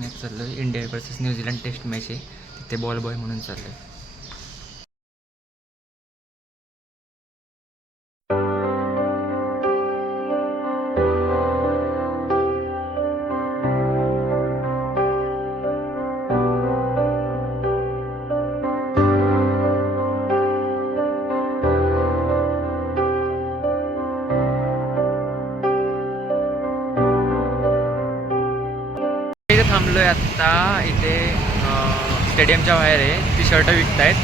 Match चाललो आहे. India versus New Zealand taste match आहे. तिथे बॉल बॉय म्हणून चाललो आहे. इथे थांबलोय आत्ता. इथे स्टेडियमच्या बाहेर आहे. टी शर्ट विकतायत.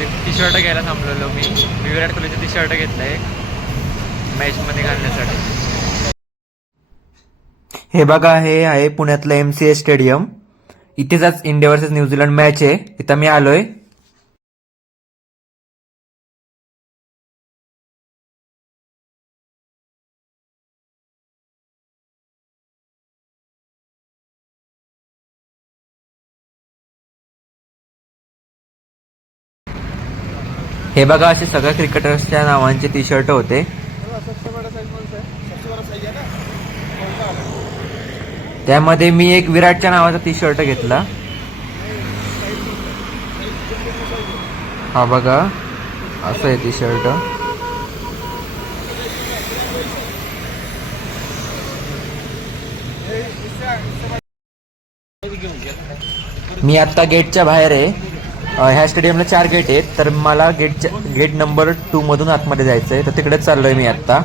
ते टी शर्ट घ्यायला थांबलेलो मी. विराट कोहलीचे टी शर्ट घेतलंय मॅचमध्ये घालण्यासाठी. हे बघा, हे आहे पुण्यातलं MCA स्टेडियम. इथेच आज इंडिया वर्सेस न्यूझीलंड मॅच आहे. इथं मी आलोय. हे बघा, असे सगळ्या क्रिकेटर्सच्या नावांचे टी शर्ट होते. त्यामध्ये मी एक विराटच्या नावाचा टी शर्ट घेतला. हा बघा, असं आहे टी शर्ट. मी आता गेटच्या बाहेर आहे. ह्या स्टेडियमला 4 गेट आहेत, तर मला गेट नंबर 2 मधून आतमध्ये जायचं आहे, तर तिकडेच चाललोय मी आता.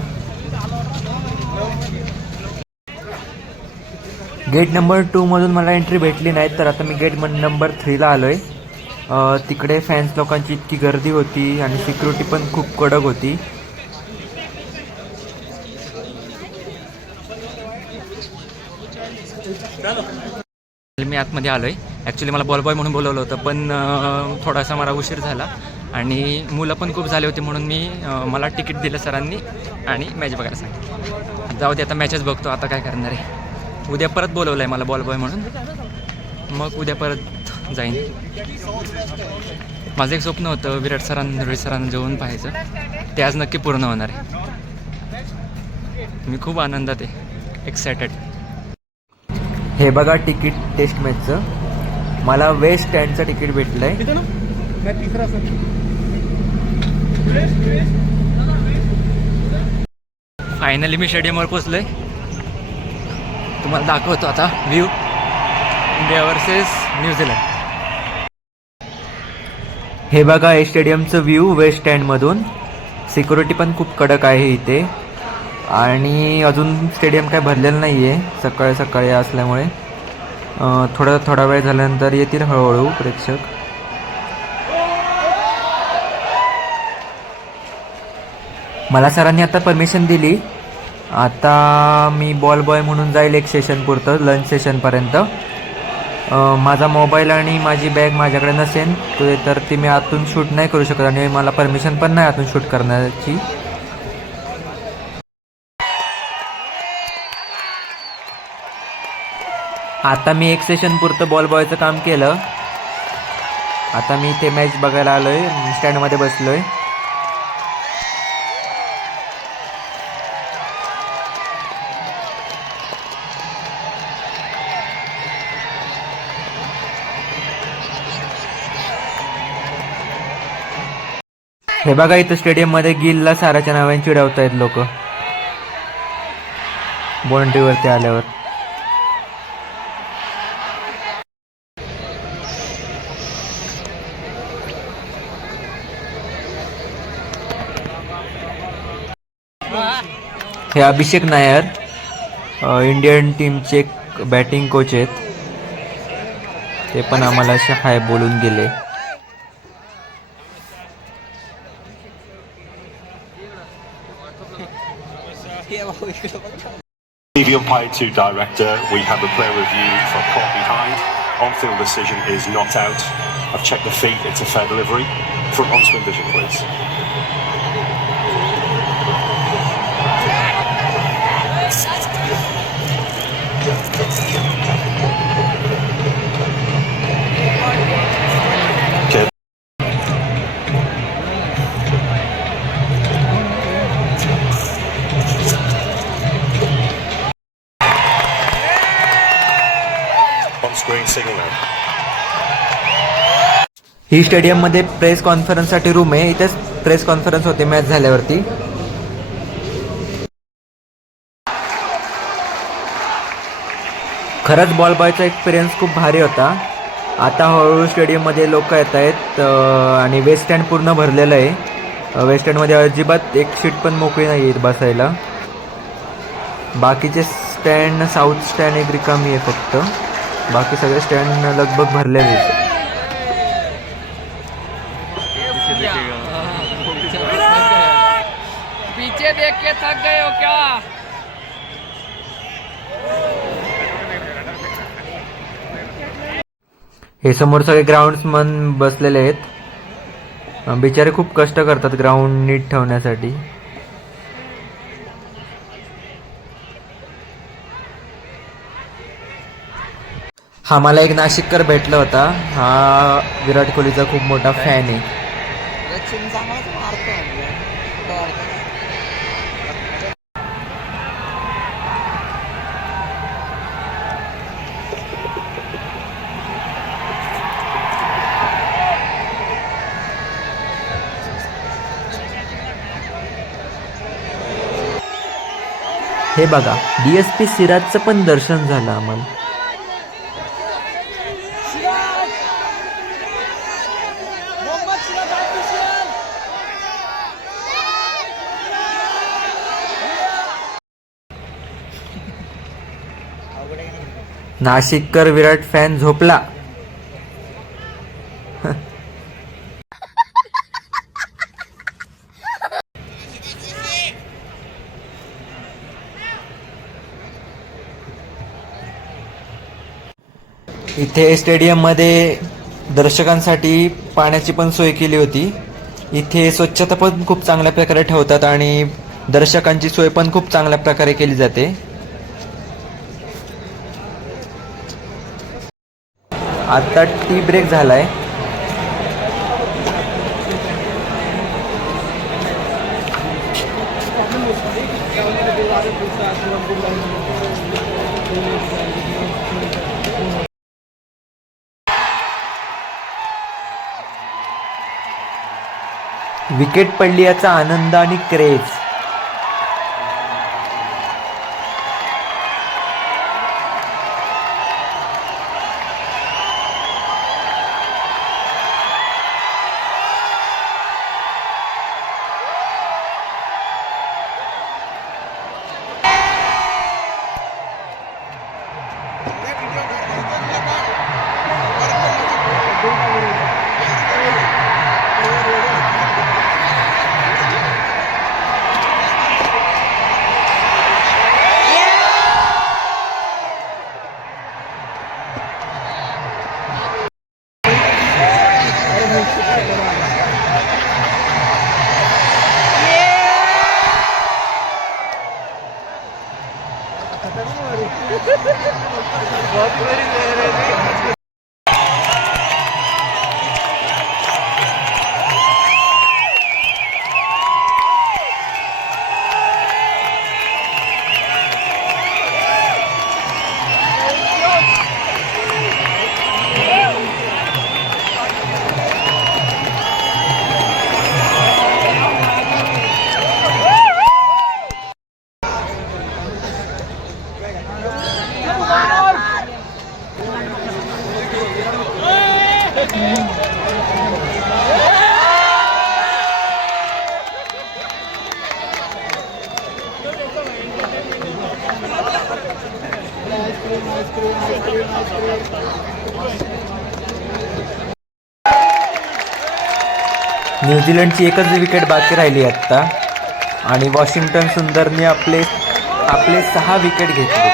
गेट नंबर 2 मधून मला एंट्री भेटली नाही, तर आता मी गेट नंबर 3 ला आलोय. तिकडे फॅन्स लोकांची इतकी गर्दी होती आणि सिक्युरिटी पण खूप कडक होती. मी आतमध्ये आलो आहे. ॲक्च्युली मला बॉल बॉय म्हणून बोलवलं होतं, पण थोडासा मला उशीर झाला आणि मुलं पण खूप झाले होते, म्हणून मला तिकीट दिलं सरांनी आणि मॅच बघायला सांगितलं. जाऊ दे, आता मॅचच बघतो. आता काय करणार आहे. उद्या परत बोलवलं आहे मला बॉल बॉय म्हणून. मग उद्या परत जाईन. माझं एक स्वप्न होतं रोहित सरांना जेवून पाहायचं. ते आज नक्की पूर्ण होणार आहे. मी खूप आनंदात आहे, एक्सायटेड. हे बघा तिकीट टेस्ट मॅचचं. मला वेस्ट एंडचं तिकीट भेटलंय. फायनली मी स्टेडियमवर पोचलोय. तुम्हाला दाखवतो आता व्ह्यू इंडिया वर्सेस न्यूझीलंड. हे बघा, हे स्टेडियमचं व्ह्यू वेस्ट एंड मधून. सिक्युरिटी पण खूप कडक आहे इथे आणि अजून स्टेडियम काय भरलेलं नाहीये सकाळी असल्यामुळे. थोडा वेळ झाल्यानंतर येतील हळूहळू प्रेक्षक. मला सरांनी आता परमिशन दिली. आता मी बॉल बॉय म्हणून जाईल एक सेशन पुरतं, लंच सेशनपर्यंत. माझा मोबाईल आणि माझी बॅग माझ्याकडे नसेल तर ती मी आतून शूट नाही करू शकत आणि मला परमिशन पण नाही आतून शूट करण्याची. आता मी एक सेशन पुरतं बॉल बॉयचं काम केलं. आता मी इथे मॅच बघायला आलोय. स्टँडमध्ये बसलोय. हे बघा, इथं स्टेडियममध्ये गिलला साराच्या नावाने चिडवतायत लोक बाउंड्रीवरती आल्यावर. हे अभिषेक नायर इंडियन टीमचे बॅटिंग कोच आहेत. ते पण आम्हाला असे हाय बोलून गेले. TV umpire to director, we have a player review for caught behind. On-field decision is not out. I've checked the feet, it's a fair delivery. Front on-spin vision, please. Okay. on screen signal now. ही स्टेडियममध्ये press कॉन्फरन्ससाठी room आहे. इथेच press conference होते match झाल्यावरती. खरंच ball बॉयचा experience खूप भारी होता. आता हळूहळू स्टेडियममध्ये लोक येत आहेत आणि वेस्ट स्टँड पूर्ण भरलेलं आहे. वेस्ट स्टँडमध्ये अजिबात एक सीट पण मोकळी नाही आहे बसायला. बाकीचे स्टँड साऊथ स्टँड एक रिकामी आहे फक्त. बाकी सगळे स्टँड लगभग भरलेले आहेत. पीछे देख के थक गए हो क्या? हे समोर सगळे ग्राउंड्समन बसलेले आहेत. बिचारे खूप कष्ट करतात ग्राउंड नीट ठेवण्यासाठी. हा मला एक नाशिककर भेटला होता. हा विराट कोहलीचा खूप मोठा फॅन आहे. हे बघा DSP सिराजचं पण दर्शन झालं आम्हाला. नाशिककर विराट फॅन झोपला. इथे स्टेडियममध्ये दर्शकांसाठी पाण्याची पण सोय केली होती. इथे स्वच्छता पण खूप चांगल्या प्रकारे ठेवतात आणि दर्शकांची सोय पण खूप चांगल्या प्रकारे केली जाते. आता टी ब्रेक झालाय. विकेट पडली याचा आनंद आणि क्रेज. न्यूझीलंडची एकच विकेट बाकी राहिली आता आणि वॉशिंग्टन सुंदरने आपले 6 विकेट घेतले.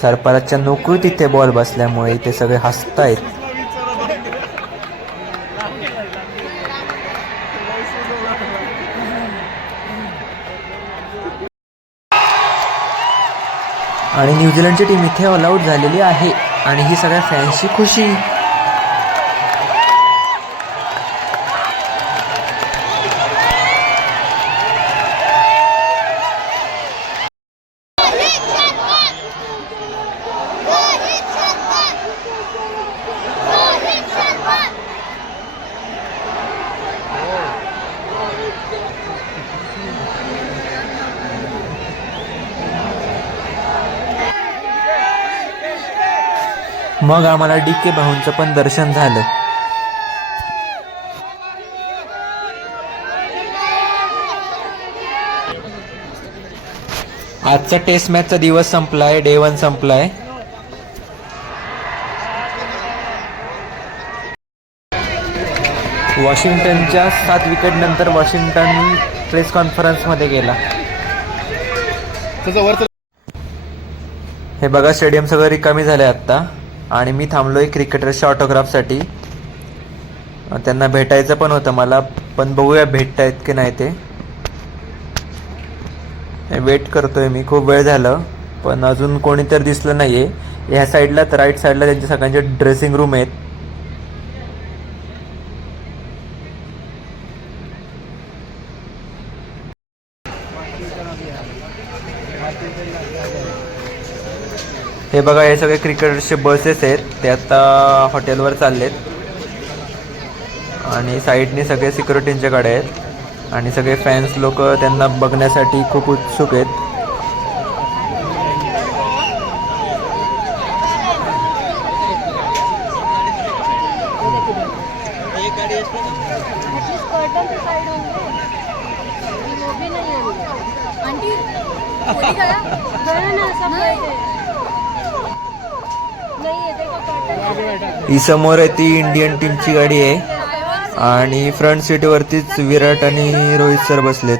सरपराजच्या नोकरी तिथे बॉल बसल्यामुळे इथे सगळे हसतायत. आणि न्यूझीलंडची टीम इथे ऑल आऊट झालेली आहे आणि ही सगळ्या फॅन्सची खुशी. मग आम्हाला DK भाऊंचं पण दर्शन झालं. आजचा टेस्ट मॅचचा दिवस संपलाय, डे 1 संपलाय. वॉशिंग्टनच्या 7 विकेट नंतर वॉशिंग्टन प्रेस कॉन्फरन्समध्ये गेला. हे बघा, स्टेडियम सगळं रिकामी झालंय आत्ता आणि मी थांबलोय क्रिकेटर्सच्या ऑटोग्राफसाठी. त्यांना भेटायचं पण होतं मला, पण बघूया भेटतायत की नाही ते. वेट करतोय मी, खूप वेळ झालं पण अजून कोणी तर दिसलं नाही आहे. ह्या साईडला तर राईट साईडला त्यांच्या सगळ्यांचे ड्रेसिंग रूम आहेत. हे बघा, हे सगळे क्रिकेटर्सचे बसेस आहेत, ते आता हॉटेलवर चाललेत आणि साईडने सगळे सिक्युरिटींच्या गाड्या आहेत आणि सगळे फॅन्स लोक त्यांना बघण्यासाठी खूप उत्सुक आहेत. ही समोर आहे ती इंडियन टीमची गाडी आहे आणि फ्रंट सीटवरतीच विराट आणि रोहित सर बसलेत.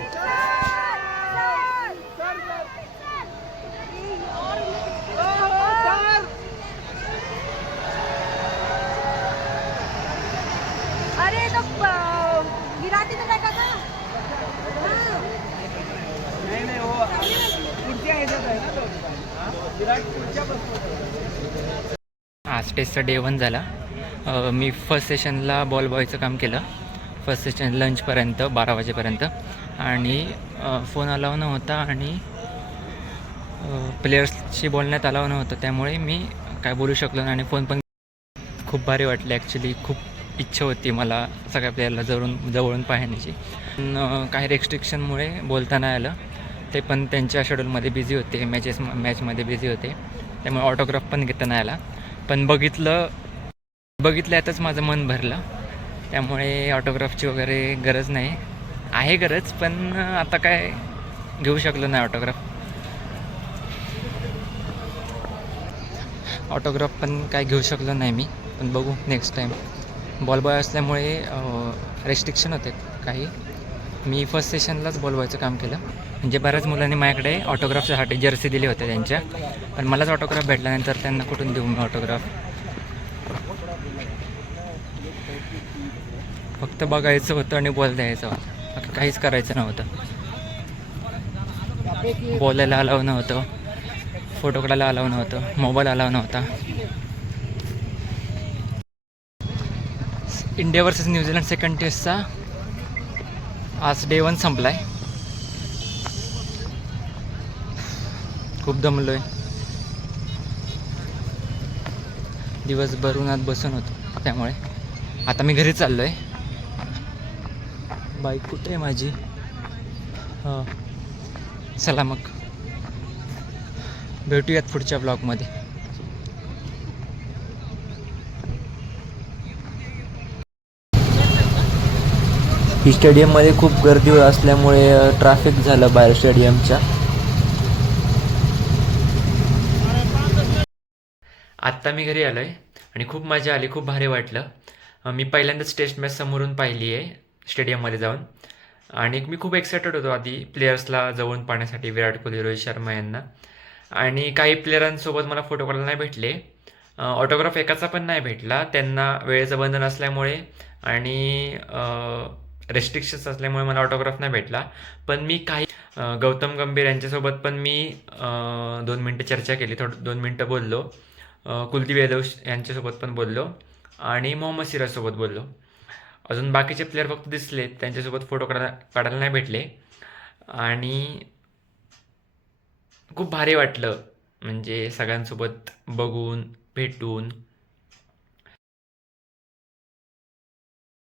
आज टेस्टचा डे 1 झाला. मी फर्स्ट सेशनला बॉल बॉयचं काम केलं. फर्स्ट सेशन लंचपर्यंत 12 वाजेपर्यंत आणि फोन अलाव नव्हता आणि प्लेयर्सशी बोलण्यात अलाव नव्हतं, त्यामुळे मी काय बोलू शकलो नाही आणि फोन पण खूप भारी वाटले. ॲक्च्युली खूप इच्छा होती मला सगळ्या प्लेयरला जवळून पाहण्याची, पण काही रेस्ट्रिक्शनमुळे बोलता नाही आलं. ते पण त्यांच्या शेड्यूलमध्ये बिझी होते, मॅचमध्ये बिझी होते, त्यामुळे ऑटोग्राफ पण घेता नाही आला. पण बघितल्यातच माझं मन भरलं, त्यामुळे ऑटोग्राफची वगैरे गरज नाही आहे. गरज पण आता काय घेऊ शकलो नाही ऑटोग्राफ पण काय घेऊ शकलो नाही मी. पण बघू नेक्स्ट टाईम. बॉल बॉय असल्यामुळे रेस्ट्रिक्शन होते काही. मी फर्स्ट सेशनलाच बॉल बॉयचं काम केलं. म्हणजे बऱ्याच मुलांनी माझ्याकडे ऑटोग्राफसाठी जर्सी दिली होत्या त्यांच्या, पण मलाच ऑटोग्राफ भेटल्यानंतर त्यांना कुठून देऊ मी ऑटोग्राफ. फक्त बघायचं होतं आणि बॉल द्यायचं होतं, बाकी काहीच करायचं नव्हतं. बोलायला अलाव नव्हतं, फोटो काढायला अलाव नव्हतं, मोबाईल अलाव नव्हता. इंडिया वर्सेस न्यूझीलंड सेकंड टेस्टचा आज डे 1 संपला आहे. खूप दमलो आहे, दिवसभर उन्हात बसून होतो, त्यामुळे आता मी घरी चाललो आहे. बाईक कुठे आहे माझी? हां, चला मग भेटूयात पुढच्या ब्लॉगमध्ये. ही स्टेडियममध्ये खूप गर्दी असल्यामुळे ट्रॅफिक झालं बाहेर स्टेडियमच्या. आत्ता मी घरी आलो आहे आणि खूप मजा आली, खूप भारी वाटलं. मी पहिल्यांदाच टेस्ट मॅच समोरून पाहिली आहे स्टेडियममध्ये जाऊन आणि मी खूप एक्सायटेड होतो आधी प्लेयर्सला जवळून पाहण्यासाठी, विराट कोहली, रोहित शर्मा यांना. आणि काही प्लेयरांसोबत मला फोटो काढायला नाही भेटले, ऑटोग्राफ एकाचा पण नाही भेटला. त्यांना वेळेचं बंधन असल्यामुळे आणि रेस्ट्रिक्शन्स असल्यामुळे मला ऑटोग्राफ नाही भेटला. पण मी काही गौतम गंभीर यांच्यासोबत पण मी 2 मिनटं चर्चा केली, 2 मिनटं बोललो. कुलदीप यादव यांच्यासोबत पण बोललो आणि मोहम्मद सिराजसोबत बोललो. अजून बाकीचे प्लेयर फक्त दिसले, त्यांच्यासोबत फोटो काढायला नाही भेटले. आणि खूप भारी वाटलं म्हणजे सगळ्यांसोबत बघून, भेटून.